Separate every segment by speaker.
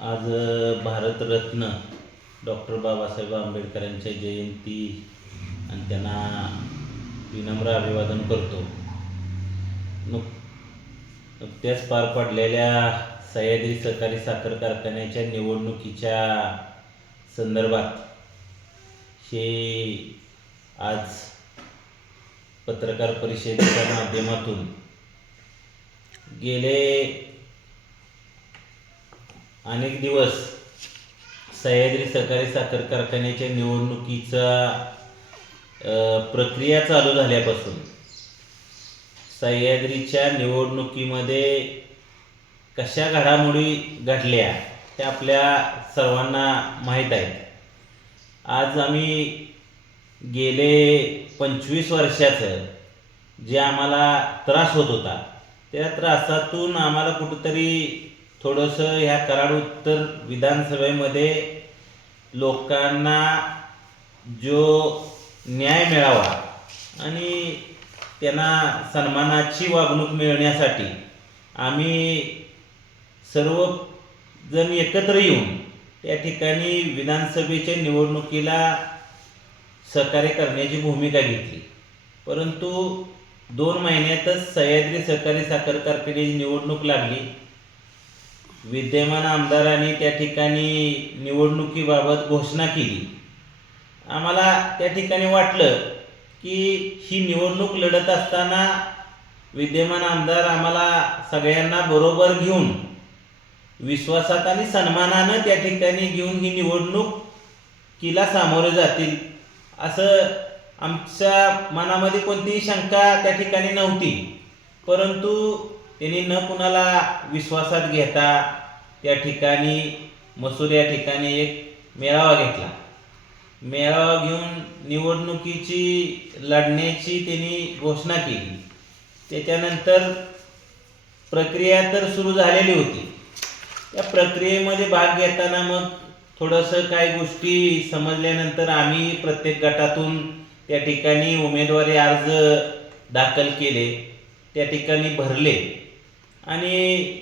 Speaker 1: आज भारतरत्न डॉक्टर बाबासाहेब आंबेडकरांच्या जयंती आणि त्यांना विनम्र अभिवादन करतो. नुक नुकत्याच पार पडलेल्या सह्याद्री सहकारी साखर कारखान्याच्या निवडणुकीच्या संदर्भात हे आज पत्रकार परिषदेच्या माध्यमातून गेले अनेक दिवस सह्याद्री सहकारी साखर कारखान्याच्या निवडणुकीचा प्रक्रिया चालू झाल्यापासून सह्याद्रीच्या निवडणुकीमध्ये कशा घडामोडी घडल्या त्या आपल्या सर्वांना माहीत आहेत. आज आम्ही गेले पंचवीस वर्षाचं जे आम्हाला त्रास होत होता त्या त्रासातून आम्हाला कुठंतरी थोडंसं ह्या कराड उत्तर विधानसभेमध्ये लोकांना जो न्याय मिळावा आणि त्यांना सन्मानाची वागणूक मिळण्यासाठी आम्ही सर्वजण एकत्र येऊन त्या ठिकाणी विधानसभेच्या निवडणुकीला सहकार्य करण्याची भूमिका घेतली. परंतु दोन महिन्यातच सह्याद्री सहकारी साखर कारखान्याची निवडणूक लागली. विद्यमान आमदारांनी त्या ठिकाणी निवडणुकीबाबत घोषणा केली. आम्हाला त्या ठिकाणी वाटलं की ही निवडणूक लढत असताना विद्यमान आमदार आम्हाला सगळ्यांना बरोबर घेऊन विश्वासात आणि सन्मानानं त्या ठिकाणी घेऊन ही निवडणूक किला सामोरे जातील असं आमच्या मनामध्ये कोणतीही शंका त्या ठिकाणी नव्हती. परंतु त्यांनी न कुणाला विश्वासात घेता त्या ठिकाणी मसूर या ठिकाणी एक मेळावा घेतला. मेळावा घेऊन निवडणुकीची लढण्याची त्यांनी घोषणा केली. त्याच्यानंतर प्रक्रिया तर सुरू झालेली होती. या प्रक्रियेमध्ये भाग घेताना मग थोडंसं काही गोष्टी समजल्यानंतर आम्ही प्रत्येक गटातून त्या ठिकाणी उमेदवारी अर्ज दाखल केले त्या ठिकाणी भरले. आणि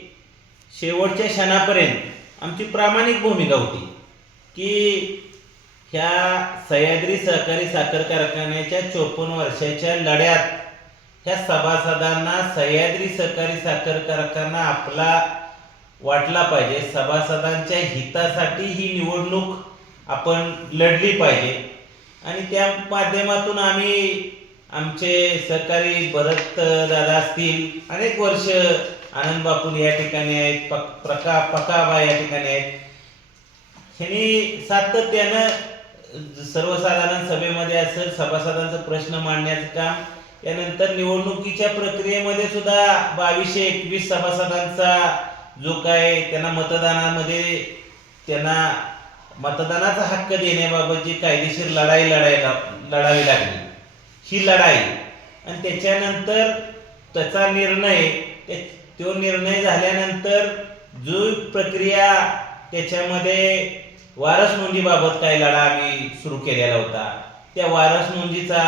Speaker 1: शेवटच्या क्षणापर्यंत आमची प्रामाणिक भूमिका होती की ह्या सह्याद्री सहकारी साखर कारखान्याच्या चोपन्न वर्षाच्या लढ्यात ह्या सभासदांना सह्याद्री सहकारी साखर कारखाना आपला वाटला पाहिजे. सभासदांच्या हितासाठी ही निवडणूक आपण लढली पाहिजे. आणि त्या माध्यमातून आम्ही आमचे सहकारी भरत दादा असतील अनेक वर्ष आनंद बापून या ठिकाणी आहेत पक प्रका पकाबा या ठिकाणी आहेत. ह्यांनी सातत्यानं सर्वसाधारण सभेमध्ये असेल सभासदांचा प्रश्न मांडण्याचं काम त्यानंतर निवडणुकीच्या प्रक्रियेमध्ये सुद्धा बावीसशे एकवीस सभासदांचा जो काय त्यांना मतदानामध्ये त्यांना मतदानाचा हक्क देण्याबाबत जी कायदेशीर लढाई लढायला लढावी लागली. ही लढाई आणि त्याच्यानंतर त्याचा निर्णय तो निर्णय झाल्यानंतर जो प्रक्रिया त्याच्यामध्ये वारस नोंदीबाबत काही लढा आम्ही सुरू केलेला होता. त्या वारस नोंदीचा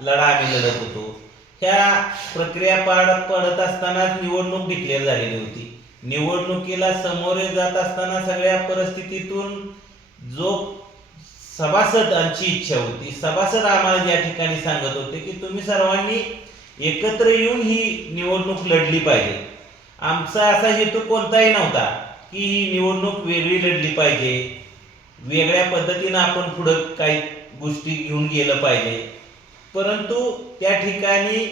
Speaker 1: लढा आम्ही लढत होतो. ह्या प्रक्रिया पाडत पडत असतानाच निवडणूक डिक्लेअर झालेली होती. निवडणुकीला समोरे जात असताना सगळ्या परिस्थितीतून जो सभासदांची इच्छा होती सभासद आम्हाला या ठिकाणी सांगत होते की तुम्ही सर्वांनी एकत्र येऊन ही निवडणूक लढली पाहिजे. आमचा असा हेतू कोणताही नव्हता की ही निवडणूक वेगळी लढली पाहिजे. वेगळ्या पद्धतीनं आपण पुढं काही गोष्टी घेऊन गेलं पाहिजे. परंतु त्या ठिकाणी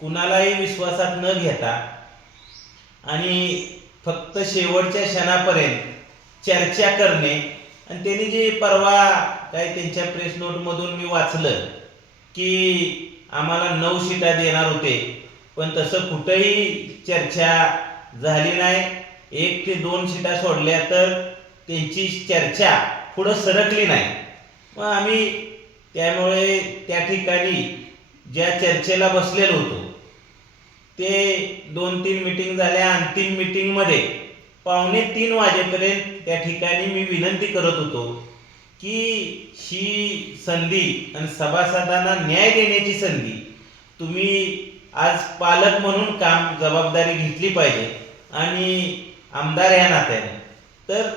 Speaker 1: कुणालाही विश्वासात न घेता आणि फक्त शेवटच्या क्षणापर्यंत चर्चा करणे आणि त्यांनी जे परवा काय त्यांच्या प्रेस नोटमधून मी वाचलं की आम्हाला नऊ सीटा देणार होते. पण तसं कुठंही चर्चा झाली नाही. एक ते दोन सीटा सोडल्या तर त्यांची चर्चा पुढं सरकली नाही. मग आम्ही त्यामुळे त्या ठिकाणी ज्या चर्चेला बसलेलो होतो ते दोन तीन मिटिंग झाल्या. अंतिम मिटिंगमध्ये पावणे तीन वाजेपर्यंत त्या ठिकाणी मी विनंती करत होतो की ही संधी आणि सभासदांना न्याय देण्याची संधी तुम्ही आज पालक म्हणून काम जबाबदारी घेतली पाहिजे आणि आमदार या नात्याने. तर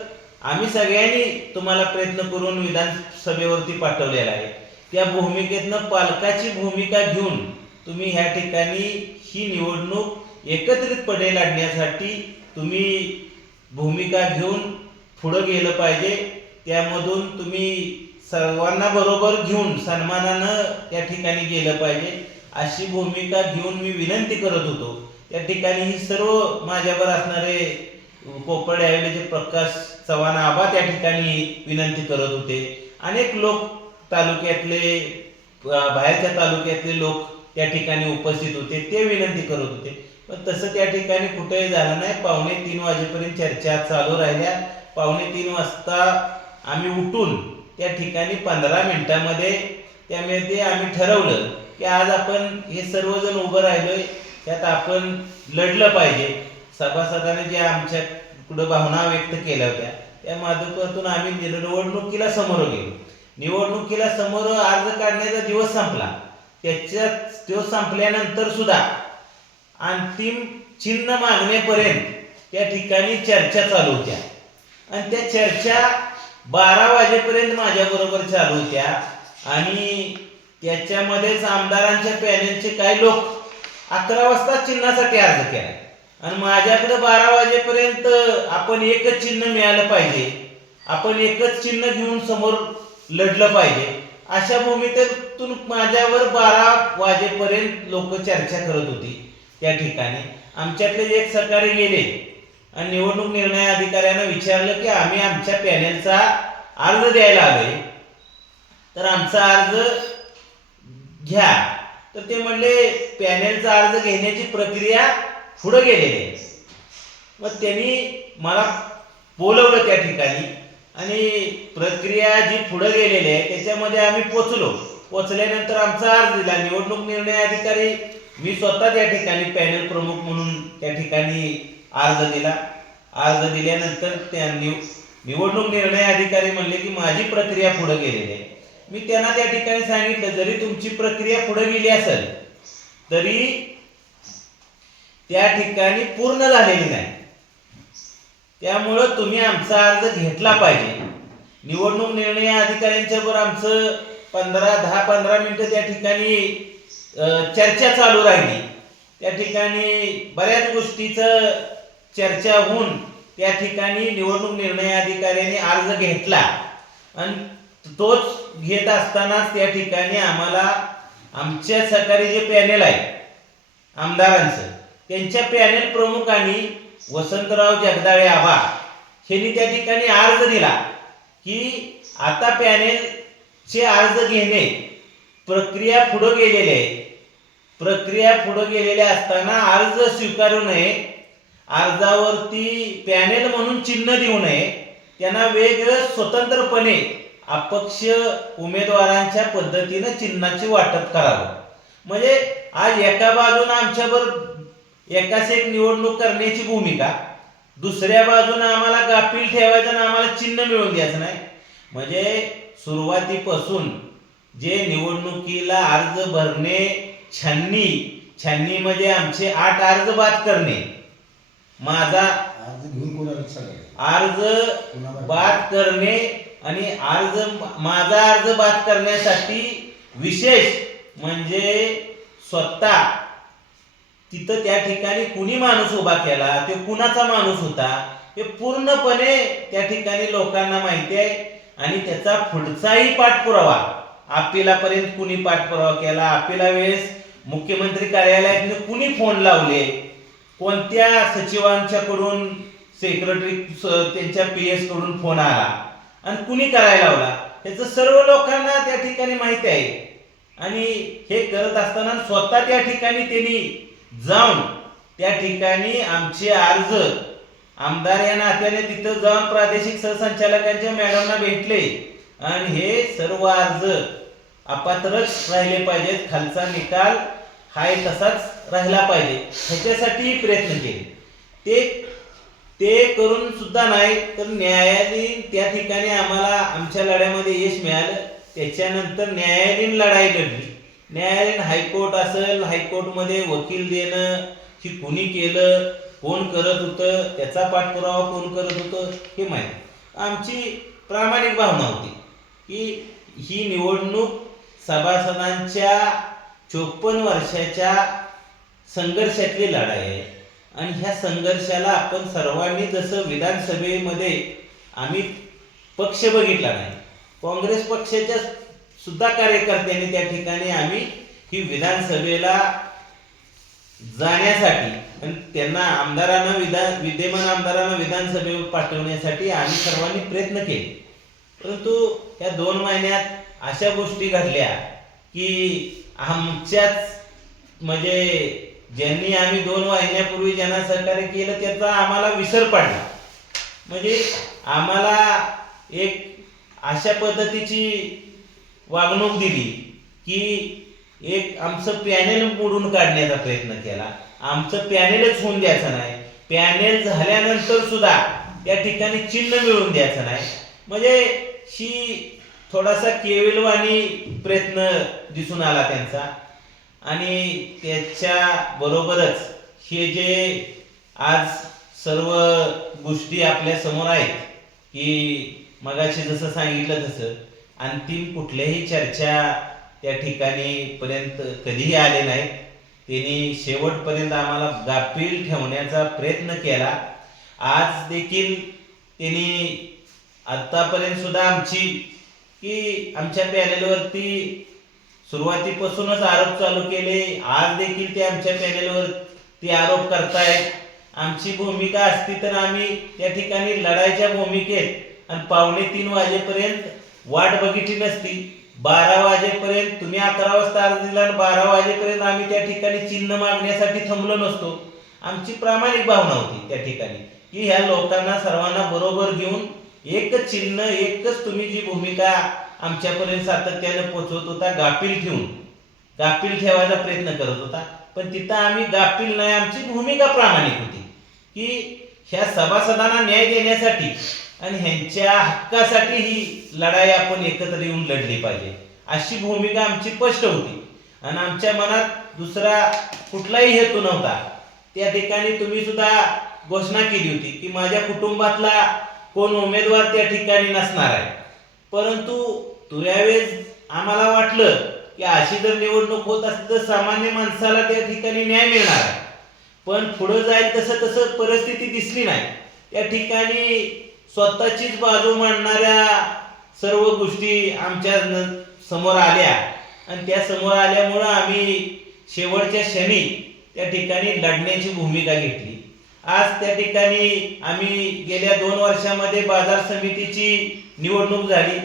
Speaker 1: आम्ही सगळ्यांनी तुम्हाला प्रयत्न करून विधानसभेवरती पाठवलेला आहे. त्या भूमिकेतनं पालकाची भूमिका घेऊन तुम्ही ह्या ठिकाणी ही निवडणूक एकत्रितपणे लढण्यासाठी तुम्ही भूमिका घेऊन पुढं गेलं पाहिजे. त्यामधून तुम्ही सर्वांना बरोबर घेऊन सन्मानानं त्या ठिकाणी गेलं पाहिजे. अशी भूमिका घेऊन मी विनंती करत होतो. त्या ठिकाणी ही सर्व माझ्यावर असणारे कोपड यावेळेचे प्रकाश चव्हाण आबा त्या ठिकाणी विनंती करत होते. अनेक लोक तालुक्यातले बाहेरच्या तालुक्यातले लोक त्या ठिकाणी उपस्थित होते ते विनंती करत होते. पण तसं त्या ठिकाणी कुठेही झालं नाही. पावणे तीन वाजेपर्यंत चर्चा चालू राहिल्या. पावणे तीन वाजता आम्ही उठून त्या ठिकाणी पंधरा मिनिटामध्ये त्यामुळे ते आम्ही ठरवलं की आज आपण हे सर्वजण उभं राहिलोय त्यात आपण लढलं पाहिजे. सभासदाने जे आमच्या कुठं भावना व्यक्त केल्या होत्या त्या माध्यमातून आम्ही निवडणुकीला समोर गेलो. निवडणुकीला समोर अर्ज काढण्याचा दिवस संपला. त्याच्यात तो संपल्यानंतर सुद्धा अंतिम चिन्ह मागण्यापर्यंत त्या ठिकाणी चर्चा चालू होत्या. आणि त्या चर्चा बारा वाजेपर्यंत माझ्याबरोबर चालू होत्या आणि त्याच्यामध्येच आमदारांच्या पॅनेलचे काही लोक अकरा वाजता चिन्हासाठी अर्ज केला आणि माझ्याकडे बारा वाजेपर्यंत आपण एकच चिन्ह मिळालं पाहिजे. आपण एकच चिन्ह घेऊन समोर लढलं पाहिजे. अशा भूमिकेतून माझ्यावर बारा वाजेपर्यंत लोक चर्चा करत होती त्या ठिकाणी. आमच्यातले एक सरकारी गेले. आणि निवडणूक निर्णय अधिकाऱ्यांना विचारलं की आम्ही आमच्या पॅनेलचा अर्ज द्यायला आलोय. तर आमचा अर्ज घ्या. तर ते म्हणले पॅनेलचा अर्ज घेण्याची प्रक्रिया पुढं गेलेली आहे. मग त्यांनी मला बोलवलं त्या ठिकाणी. आणि प्रक्रिया जी पुढं गेलेली आहे त्याच्यामध्ये आम्ही पोचलो. पोचल्यानंतर आमचा अर्ज दिला. निवडणूक निर्णय अधिकारी मी स्वतः त्या ठिकाणी पॅनल प्रमुख म्हणून त्या ठिकाणी अर्ज दिला. अर्ज दिल्यानंतर त्या निवडणूक निर्णय अधिकारी म्हणले की माझी प्रक्रिया पुढे गेलेली आहे. मी त्यांना त्या ठिकाणी सांगितलं जरी तुमची प्रक्रिया पुढे गेली असेल तरी त्या ठिकाणी पूर्ण झालेली नाही. त्यामुळं तुम्ही आमचा अर्ज घेतला पाहिजे. निवडणूक निर्णय अधिकाऱ्यांच्या बरोबर आमचं पंधरा दहा पंधरा मिनिटं त्या ठिकाणी चर्चा चालू राहिली. त्या ठिकाणी बऱ्याच गोष्टीचं चर्चा होऊन त्या ठिकाणी निवडणूक निर्णय अधिकाऱ्यांनी अर्ज घेतला. आणि तोच घेत असतानाच त्या ठिकाणी आम्हाला आमच्या सरकारी जे पॅनेल आहे आमदारांचं त्यांच्या पॅनेल प्रमुखांनी वसंतराव जगदाळे आबा यांनी त्या ठिकाणी अर्ज दिला की आता पॅनेलचे अर्ज घेणे प्रक्रिया पुढं गेलेली आहे. प्रक्रिया पुढं गेलेल्या असताना अर्ज स्वीकारू नये अर्जावरती पॅनेल म्हणून चिन्ह देऊ नये त्यांना वेगळं स्वतंत्रपणे अपक्ष उमेदवारांच्या पद्धतीनं चिन्हाचे वाटप करावं. म्हणजे आज एका बाजूनं आमच्यावर एकाच एक निवडणूक करण्याची भूमिका दुसऱ्या बाजूनं आम्हाला गाफील ठेवायचं आणि आम्हाला चिन्ह मिळवून द्यायचं नाही. म्हणजे सुरुवातीपासून जे निवडणुकीला अर्ज भरणे छाननी छाननी म्हणजे आमचे आठ अर्ज बाद करणे. माझा
Speaker 2: अर्ज घेऊन
Speaker 1: अर्ज बाद करणे आणि अर्ज माझा अर्ज बाद करण्यासाठी विशेष म्हणजे स्वतः तिथं त्या ठिकाणी कुणी माणूस उभा केला ते कुणाचा माणूस होता हे पूर्णपणे त्या ठिकाणी लोकांना माहिती आहे. आणि त्याचा पुढचाही पाठपुरावा अपिलापर्यंत कुणी पाठपुरावा केला अपिला वेळेस मुख्यमंत्री कार्यालयातनं कुणी फोन लावले कोणत्या सचिवांच्याकडून सेक्रेटरी त्यांच्या पी एसकडून फोन आला. आणि कुणी करायला लावला? ह्याचं सर्व लोकांना त्या ठिकाणी माहिती आहे. आणि हे करत असताना स्वतः त्या ठिकाणी त्यांनी जाऊन त्या ठिकाणी आमचे अर्ज आमदार या नात्याने तिथं जाऊन प्रादेशिक सहसंचालकांच्या मॅडमना भेटले. आणि हे सर्व अर्ज अपात्रच राहिले पाहिजेत. खालचा निकाल हाय तसाच राहिला पाहिजे. ह्याच्यासाठी प्रयत्न केले. ते ते करून सुद्धा नाही तर न्यायालयीन त्या ठिकाणी आम्हाला आमच्या लढ्यामध्ये यश मिळालं. त्याच्यानंतर न्यायालयीन लढाई लढली. न्यायालयीन हायकोर्ट असेल हायकोर्टमध्ये वकील देणं की कुणी केलं कोण करत होतं त्याचा पाठपुरावा कोण करत होतं हे माहीत. आमची प्रामाणिक भावना होती की ही निवडणूक सभासदांच्या चोपन्न वर्षाच्या संघर्षातली लढाई आहे. आणि ह्या संघर्षाला आपण सर्वांनी जसं विधानसभेमध्ये आम्ही पक्ष बघितला नाही काँग्रेस पक्षाच्या सुद्धा कार्यकर्त्यांनी त्या ठिकाणी आम्ही ही विधानसभेला जाण्यासाठी आणि त्यांना आमदारांना विधान विद्यमान आमदारांना विधानसभेवर पाठवण्यासाठी आम्ही सर्वांनी प्रयत्न केले. परंतु या दोन महिन्यात अशा गोष्टी घडल्या की आमच्याच म्हणजे ज्यांनी आम्ही दोन महिन्यापूर्वी ज्यांना सहकार्य केलं त्याचा आम्हाला विसर पडला. म्हणजे आम्हाला एक अशा पद्धतीची वागणूक दिली की एक आमचं पॅनेल मोडून काढण्याचा प्रयत्न केला. आमचं पॅनेलच होऊन द्यायचं नाही. पॅनेल झाल्यानंतर सुद्धा त्या ठिकाणी चिन्ह मिळवून द्यायचं नाही. म्हणजे ही थोडासा केविलवाणी प्रयत्न दिसून आला त्यांचा. आणि त्याच्या बरोबरच हे जे आज सर्व गोष्टी आपल्यासमोर आहेत की मगाशी जसं सांगितलं तसं अंतिम कुठल्याही चर्चा त्या ठिकाणी पर्यंत कधीही आले नाहीत त्यांनी शेवटपर्यंत आम्हाला गाफील ठेवण्याचा प्रयत्न केला. आज देखील त्यांनी आतापर्यंत सुद्धा आमची की आमच्या पॅनेलवरती सुरुवातीपासूनच आरोप चालू केले. आज देखील ते आमच्या पॅनेलवर ते आरोप करतायत आमची भूमिका असती तर आम्ही त्या ठिकाणी लढाईच्या भूमिकेत आणि पावणे तीन वाजेपर्यंत वाट बघितली नसती. बारा वाजेपर्यंत तुम्ही अकरा वाजता अर्ज दिला आणि बारा वाजेपर्यंत आम्ही त्या ठिकाणी चिन्ह मागण्यासाठी थांबलो नसतो. आमची प्रामाणिक भावना होती त्या ठिकाणी की ह्या लोकांना सर्वांना बरोबर घेऊन एकच चिन्ह एकच तुम्ही जी भूमिका आमच्यापर्यंत सातत्याने पोहोचवत होता गाफील ठेवून गाफील ठेवायचा प्रयत्न करत होता. पण तिथं आम्ही गाफील नाही आमची भूमिका प्रामाणिक होती. की ह्या सभासदांना न्याय देण्यासाठी आणि ह्यांच्या हक्कासाठी ही लढाई आपण एकत्र येऊन लढली पाहिजे. अशी भूमिका आमची स्पष्ट होती. आणि आमच्या मनात दुसरा कुठलाही हेतू नव्हता. त्या ठिकाणी तुम्ही सुद्धा घोषणा केली होती की माझ्या कुटुंबातला कोण उमेदवार त्या ठिकाणी नसणार आहे. परंतु त्यावेळेस आम्हाला वाटलं की अशी जर निवडणूक होत असती तर सामान्य माणसाला त्या ठिकाणी न्याय मिळणार आहे. पण पुढं जाईल तसं तसं परिस्थिती दिसली नाही. त्या ठिकाणी स्वतःचीच बाजू मांडणाऱ्या सर्व गोष्टी आमच्या न- समोर आल्या. आणि त्या समोर आल्यामुळं आम्ही शेवटच्या क्षणी त्या ठिकाणी लढण्याची भूमिका घेतली. आज त्या ठिकाणी आम्ही गेल्या दोन वर्षामध्ये बाजार समितीची निवडणूक झाली.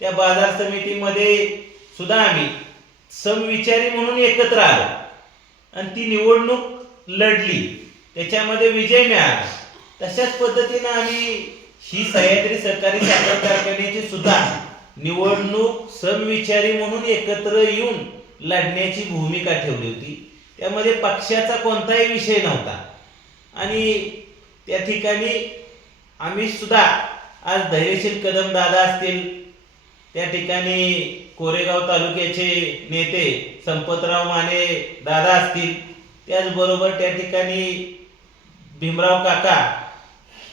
Speaker 1: त्या बाजार समितीमध्ये सुद्धा आम्ही समविचारी म्हणून एकत्र आलो. आणि ती निवडणूक लढली. त्याच्यामध्ये विजय मिळाला. तशाच पद्धतीनं आम्ही ही सह्याद्री सहकारी साखर कारखान्याची सुद्धा निवडणूक समविचारी म्हणून एकत्र येऊन लढण्याची भूमिका ठेवली होती. त्यामध्ये पक्षाचा कोणताही विषय नव्हता. आणि त्या ठिकाणी आम्ही सुद्धा आज धैर्यशील कदम दादा असतील. त्या ठिकाणी कोरेगाव तालुक्याचे नेते संपतराव माने दादा असतील. त्याचबरोबर त्या ठिकाणी भीमराव काका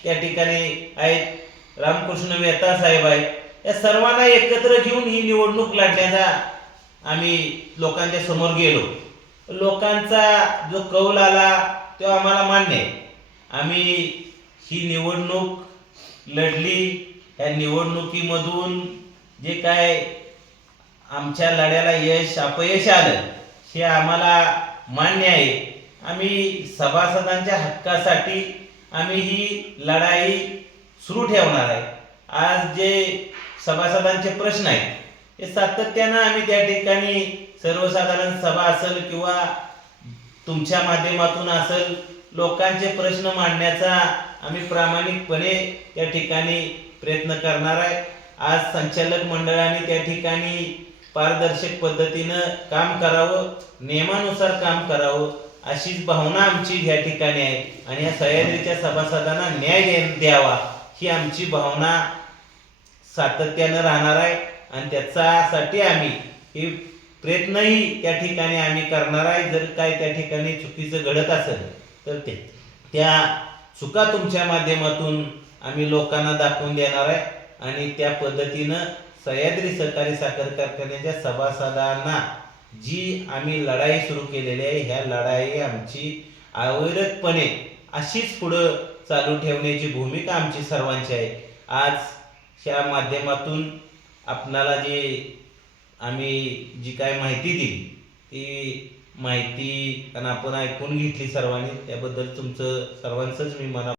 Speaker 1: त्या ठिकाणी आहेत. रामकृष्ण मेहता साहेब आहेत. या सर्वांना एकत्र घेऊन ही निवडणूक लढण्याचा आम्ही लोकांच्या समोर गेलो. लोकांचा जो कौल आला तो आम्हाला मान्य आहे. आम्ही ही निवडणूक लढली या निवडणुकीमधून जे काय आमच्या लढ्याला यश अपयश आलं हे आम्हाला मान्य आहे. आम्ही सभासदांच्या हक्कासाठी आम्ही ही लढाई सुरू ठेवणार आहे. आज जे सभासदांचे प्रश्न आहेत हे सातत्यानं आम्ही त्या ठिकाणी सर्वसाधारण सभा असेल किंवा तुमच्या माध्यमातून असेल लोकांचे प्रश्न मांडण्याचा आम्ही प्रामाणिकपणे त्या ठिकाणी प्रयत्न करणार आहे. आज संचालक मंडळाने त्या ठिकाणी पारदर्शक पद्धतीनं काम करावं नियमानुसार काम करावं अशीच भावना आमची या ठिकाणी आहे. आणि या सह्याद्रीच्या सभासदांना न्याय द्यावा ही आमची भावना सातत्यानं राहणार आहे. आणि त्याच्यासाठी आम्ही हे प्रयत्नही त्या ठिकाणी आम्ही करणार आहे. जर काय त्या ठिकाणी चुकीचं घडत असेल तर ते त्या चुका तुमच्या माध्यमातून आम्ही लोकांना दाखवून देणार आहे आणि त्या पद्धतीनं सह्याद्री सहकारी साखर कारखान्याच्या सभासदांना जी आम्ही लढाई सुरू केलेली आहे ह्या लढाई आमची अविरतपणे अशीच पुढं चालू ठेवण्याची भूमिका आमची सर्वांची आहे. आज ह्या माध्यमातून आपणाला जे आम्ही जी काय माहिती दिली ती माहिती आणि आपण ऐकून घेतली सर्वांनी. त्याबद्दल तुमचं सर्वांचंच मी मना